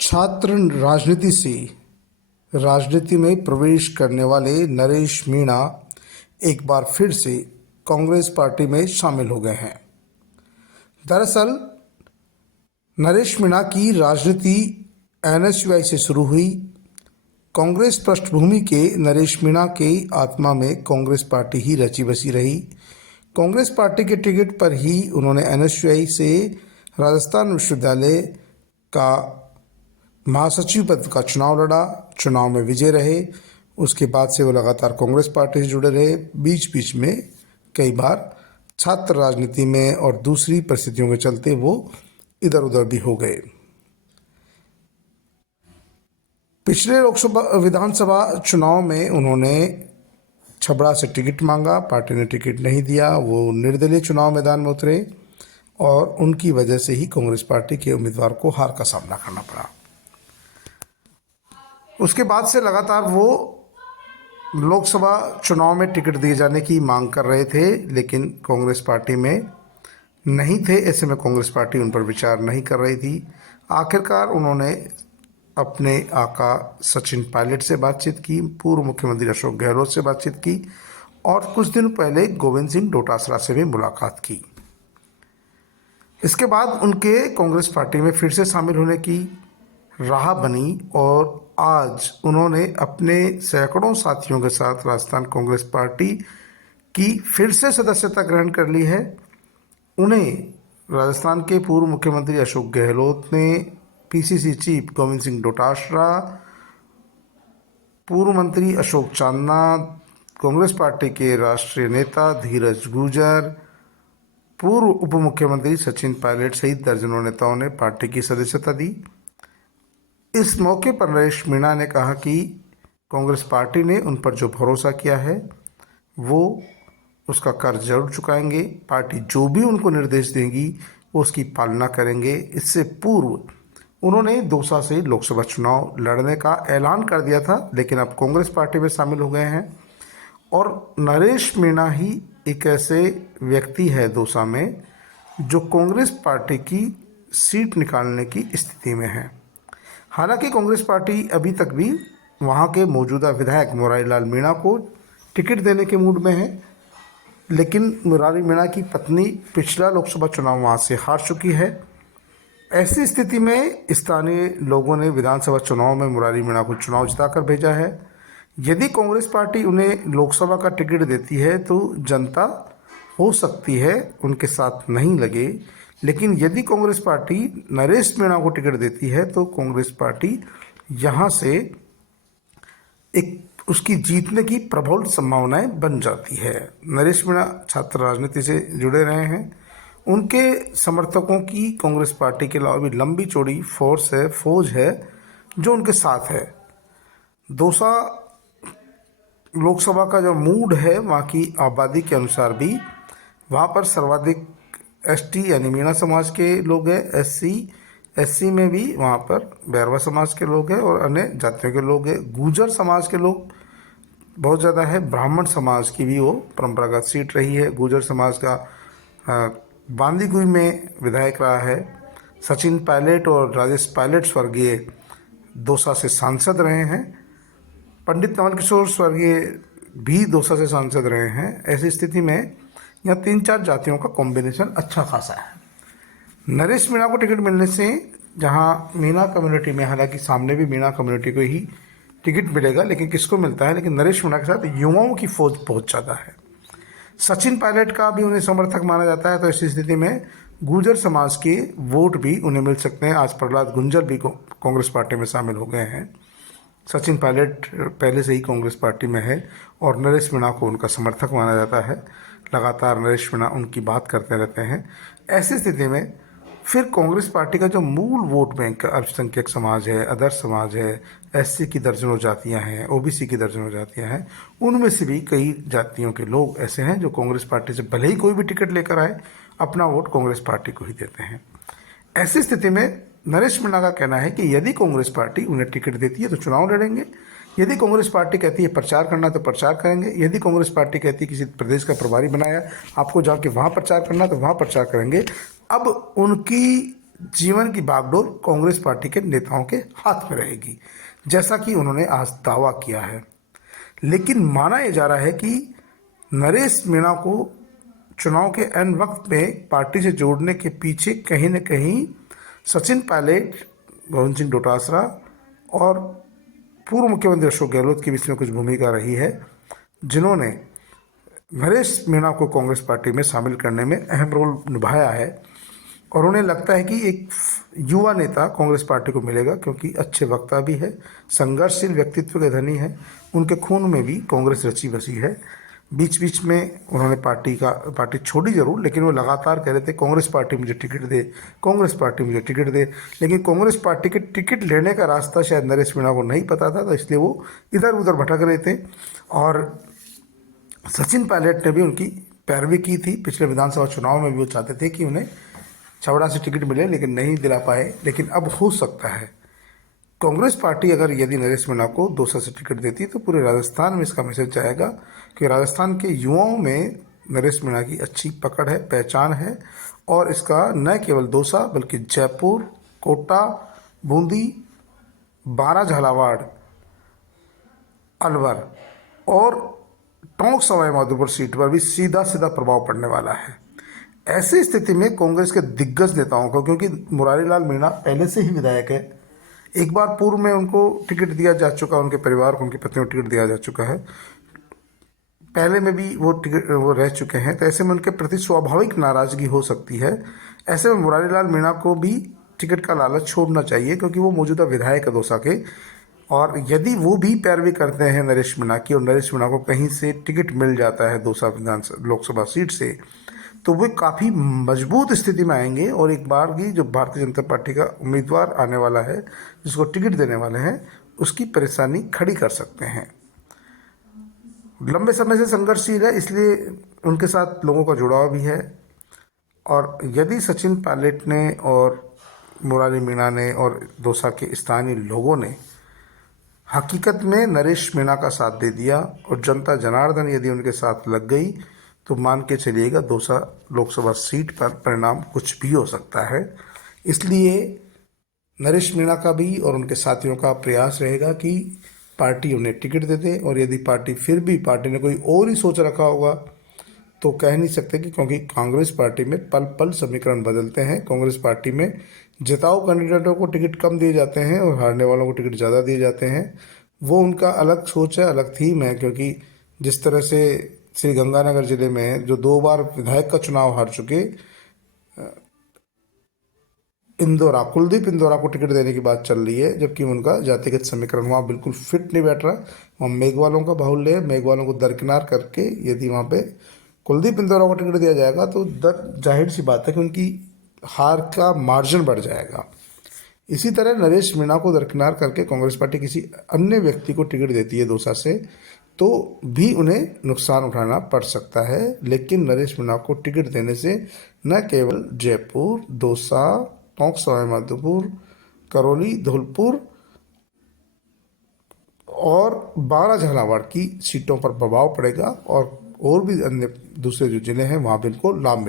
छात्र राजनीति से राजनीति में प्रवेश करने वाले नरेश मीणा एक बार फिर से कांग्रेस पार्टी में शामिल हो गए हैं। दरअसल नरेश मीणा की राजनीति एनएसयूआई से शुरू हुई। कांग्रेस पृष्ठभूमि के नरेश मीणा के आत्मा में कांग्रेस पार्टी ही रची बसी रही। कांग्रेस पार्टी के टिकट पर ही उन्होंने एनएसयूआई से राजस्थान विश्वविद्यालय का महासचिव पद का चुनाव लड़ा, चुनाव में विजय रहे। उसके बाद से वो लगातार कांग्रेस पार्टी से जुड़े रहे। बीच बीच में कई बार छात्र राजनीति में और दूसरी परिस्थितियों के चलते वो इधर उधर भी हो गए। पिछले लोकसभा विधानसभा चुनाव में उन्होंने छबड़ा से टिकट मांगा, पार्टी ने टिकट नहीं दिया। वो निर्दलीय चुनाव मैदान में उतरे और उनकी वजह से ही कांग्रेस पार्टी के उम्मीदवार को हार का सामना करना पड़ा। उसके बाद से लगातार वो लोकसभा चुनाव में टिकट दिए जाने की मांग कर रहे थे, लेकिन कांग्रेस पार्टी में नहीं थे। ऐसे में कांग्रेस पार्टी उन पर विचार नहीं कर रही थी। आखिरकार उन्होंने अपने आका सचिन पायलट से बातचीत की, पूर्व मुख्यमंत्री अशोक गहलोत से बातचीत की और कुछ दिन पहले गोविंद सिंह डोटासरा से भी मुलाकात की। इसके बाद उनके कांग्रेस पार्टी में फिर से शामिल होने की राह बनी और आज उन्होंने अपने सैकड़ों साथियों के साथ राजस्थान कांग्रेस पार्टी की फिर से सदस्यता ग्रहण कर ली है। उन्हें राजस्थान के पूर्व मुख्यमंत्री अशोक गहलोत ने, पीसीसी चीफ गोविंद सिंह डोटासरा, पूर्व मंत्री अशोक चांदना, कांग्रेस पार्टी के राष्ट्रीय नेता धीरज गुर्जर, पूर्व उप मुख्यमंत्री सचिन पायलट सहित दर्जनों नेताओं ने पार्टी की सदस्यता दी। इस मौके पर नरेश मीणा ने कहा कि कांग्रेस पार्टी ने उन पर जो भरोसा किया है वो उसका कर्ज जरूर चुकाएंगे। पार्टी जो भी उनको निर्देश देगी वो उसकी पालना करेंगे। इससे पूर्व उन्होंने दौसा से लोकसभा चुनाव लड़ने का ऐलान कर दिया था, लेकिन अब कांग्रेस पार्टी में शामिल हो गए हैं। और नरेश मीणा ही एक ऐसे व्यक्ति है दौसा में जो कांग्रेस पार्टी की सीट निकालने की स्थिति में है। हालांकि कांग्रेस पार्टी अभी तक भी वहां के मौजूदा विधायक मुरारी लाल मीणा को टिकट देने के मूड में है, लेकिन मुरारी मीणा की पत्नी पिछला लोकसभा चुनाव वहां से हार चुकी है। ऐसी स्थिति में स्थानीय लोगों ने विधानसभा चुनाव में मुरारी मीणा को चुनाव जिताकर भेजा है। यदि कांग्रेस पार्टी उन्हें लोकसभा का टिकट देती है तो जनता हो सकती है उनके साथ नहीं लगे, लेकिन यदि कांग्रेस पार्टी नरेश मीणा को टिकट देती है तो कांग्रेस पार्टी यहाँ से एक उसकी जीतने की प्रबल संभावनाएं बन जाती है। नरेश मीणा छात्र राजनीति से जुड़े रहे हैं। उनके समर्थकों की कांग्रेस पार्टी के अलावा भी लंबी चौड़ी फौज है जो उनके साथ है। दौसा लोकसभा का जो मूड है वहाँ की आबादी के अनुसार भी वहाँ पर सर्वाधिक एसटी यानी मीणा समाज के लोग हैं। एससी में भी वहाँ पर बैरवा समाज के लोग हैं और अन्य जातियों के लोग हैं। गुर्जर समाज के लोग बहुत ज़्यादा है। ब्राह्मण समाज की भी वो परंपरागत सीट रही है। गुर्जर समाज का बांदीकुई में विधायक रहा है। सचिन पायलट और राजेश पायलट स्वर्गीय दौसा से सांसद रहे हैं। पंडित नवल किशोर स्वर्गीय भी दौसा से सांसद रहे हैं। ऐसी स्थिति में यहाँ 3-4 जातियों का कॉम्बिनेशन अच्छा खासा है। नरेश मीणा को टिकट मिलने से जहाँ मीणा कम्युनिटी में, हालांकि सामने भी मीणा कम्युनिटी को ही टिकट मिलेगा, लेकिन किसको मिलता है, लेकिन नरेश मीणा के साथ युवाओं की फौज बहुत ज़्यादा है। सचिन पायलट का भी उन्हें समर्थक माना जाता है। तो ऐसी स्थिति में गुर्जर समाज के वोट भी उन्हें मिल सकते हैं। आज प्रहलाद गुंजर भी कांग्रेस पार्टी में शामिल हो गए हैं। सचिन पायलट पहले से ही कांग्रेस पार्टी में है और नरेश मीणा को उनका समर्थक माना जाता है। लगातार नरेश मीणा उनकी बात करते रहते हैं। ऐसी स्थिति में फिर कांग्रेस पार्टी का जो मूल वोट बैंक अल्पसंख्यक समाज है, अदर समाज है, एससी की दर्जनों जातियां हैं, ओबीसी की दर्जनों जातियां हैं, उनमें से भी कई जातियों के लोग ऐसे हैं जो कांग्रेस पार्टी से भले ही कोई भी टिकट लेकर आए अपना वोट कांग्रेस पार्टी को ही देते हैं। ऐसी स्थिति में नरेश मीणा का कहना है कि यदि कांग्रेस पार्टी उन्हें टिकट देती है तो चुनाव लड़ेंगे। यदि कांग्रेस पार्टी कहती है प्रचार करना तो प्रचार करेंगे। यदि कांग्रेस पार्टी कहती है किसी प्रदेश का प्रभारी बनाया, आपको जाके वहाँ प्रचार करना तो वहाँ प्रचार करेंगे। अब उनकी जीवन की बागडोर कांग्रेस पार्टी के नेताओं के हाथ में रहेगी, जैसा कि उन्होंने आज दावा किया है। लेकिन माना यह जा रहा है कि नरेश मीणा को चुनाव के ऐन वक्त में पार्टी से जोड़ने के पीछे कहीं न कहीं सचिन पायलट, गोविंद सिंह डोटासरा और पूर्व मुख्यमंत्री अशोक गहलोत की बीच में कुछ भूमिका रही है, जिन्होंने नरेश मीणा को कांग्रेस पार्टी में शामिल करने में अहम रोल निभाया है। और उन्हें लगता है कि एक युवा नेता कांग्रेस पार्टी को मिलेगा, क्योंकि अच्छे वक्ता भी है, संघर्षशील व्यक्तित्व के धनी है, उनके खून में भी कांग्रेस रची बसी है। बीच बीच में उन्होंने पार्टी छोड़ी जरूर, लेकिन वो लगातार कह रहे थे कांग्रेस पार्टी मुझे टिकट दे, कांग्रेस पार्टी मुझे टिकट दे। लेकिन कांग्रेस पार्टी के टिकट लेने का रास्ता शायद नरेश मीणा को नहीं पता था, तो इसलिए वो इधर उधर भटक रहे थे। और सचिन पायलट ने भी उनकी पैरवी की थी। पिछले विधानसभा चुनाव में भी वो चाहते थे कि उन्हें छवड़ा से टिकट मिले, लेकिन नहीं दिला पाए। लेकिन अब हो सकता है कांग्रेस पार्टी अगर यदि नरेश मीणा को दौसा से टिकट देती तो पूरे राजस्थान में इसका मैसेज जाएगा कि राजस्थान के युवाओं में नरेश मीणा की अच्छी पकड़ है, पहचान है। और इसका न केवल दौसा बल्कि जयपुर, कोटा, बूंदी, बारा, झालावाड़, अलवर और टोंक सवाई माधोपुर सीट पर भी सीधा सीधा प्रभाव पड़ने वाला है। ऐसी स्थिति में कांग्रेस के दिग्गज नेताओं को, क्योंकि मुरारी लाल मीणा पहले से ही विधायक है, एक बार पूर्व में उनको टिकट दिया जा चुका, उनके परिवार को, उनकी पत्नी को टिकट दिया जा चुका है, पहले में भी वो रह चुके हैं, तो ऐसे में उनके प्रति स्वाभाविक नाराजगी हो सकती है। ऐसे में मुरारी लाल मीणा को भी टिकट का लालच छोड़ना चाहिए, क्योंकि वो मौजूदा विधायक है दौसा के। और यदि वो भी पैरवी करते हैं नरेश मीणा की और नरेश मीणा को कहीं से टिकट मिल जाता है दौसा लोकसभा सीट से, तो वे काफ़ी मजबूत स्थिति में आएंगे। और एक बार की जो भारतीय जनता पार्टी का उम्मीदवार आने वाला है, जिसको टिकट देने वाले हैं, उसकी परेशानी खड़ी कर सकते हैं। लंबे समय से संघर्षशील है, इसलिए उनके साथ लोगों का जुड़ाव भी है। और यदि सचिन पायलट ने और मुरारी मीणा ने और दौसा के स्थानीय लोगों ने हकीकत में नरेश मीणा का साथ दे दिया और जनता जनार्दन यदि उनके साथ लग गई, तो मान के चलिएगा दौसा लोकसभा सीट पर परिणाम कुछ भी हो सकता है। इसलिए नरेश मीणा का भी और उनके साथियों का प्रयास रहेगा कि पार्टी उन्हें टिकट दे दे। और यदि पार्टी ने कोई और ही सोच रखा होगा तो कह नहीं सकते, कि क्योंकि कांग्रेस पार्टी में पल पल समीकरण बदलते हैं। कांग्रेस पार्टी में जिताऊ कैंडिडेटों को टिकट कम दिए जाते हैं और हारने वालों को टिकट ज़्यादा दिए जाते हैं। वो उनका अलग सोच है, अलग थीम है। क्योंकि जिस तरह से श्री गंगानगर जिले में जो 2 बार विधायक का चुनाव हार चुके कुलदीप इंदौरा को टिकट देने की बात चल रही है, जबकि उनका जातिगत समीकरण वहाँ बिल्कुल फिट नहीं बैठ रहा। वहाँ मेघवालों का बाहुल्य है, मेघवालों को दरकिनार करके यदि वहाँ पे कुलदीप इंदौरा को टिकट दिया जाएगा तो जाहिर सी बात है कि उनकी हार का मार्जिन बढ़ जाएगा। इसी तरह नरेश मीणा को दरकिनार करके कांग्रेस पार्टी किसी अन्य व्यक्ति को टिकट देती है दौसा से, तो भी उन्हें नुकसान उठाना पड़ सकता है। लेकिन नरेश मीणा को टिकट देने से न केवल जयपुर, दौसा, टोंक सवाई माधोपुर, करौली, धौलपुर और बारा, झालावाड़ की सीटों पर प्रभाव पड़ेगा और भी अन्य दूसरे जो जिले हैं वहाँ भी इनको लाभ मिलेगा।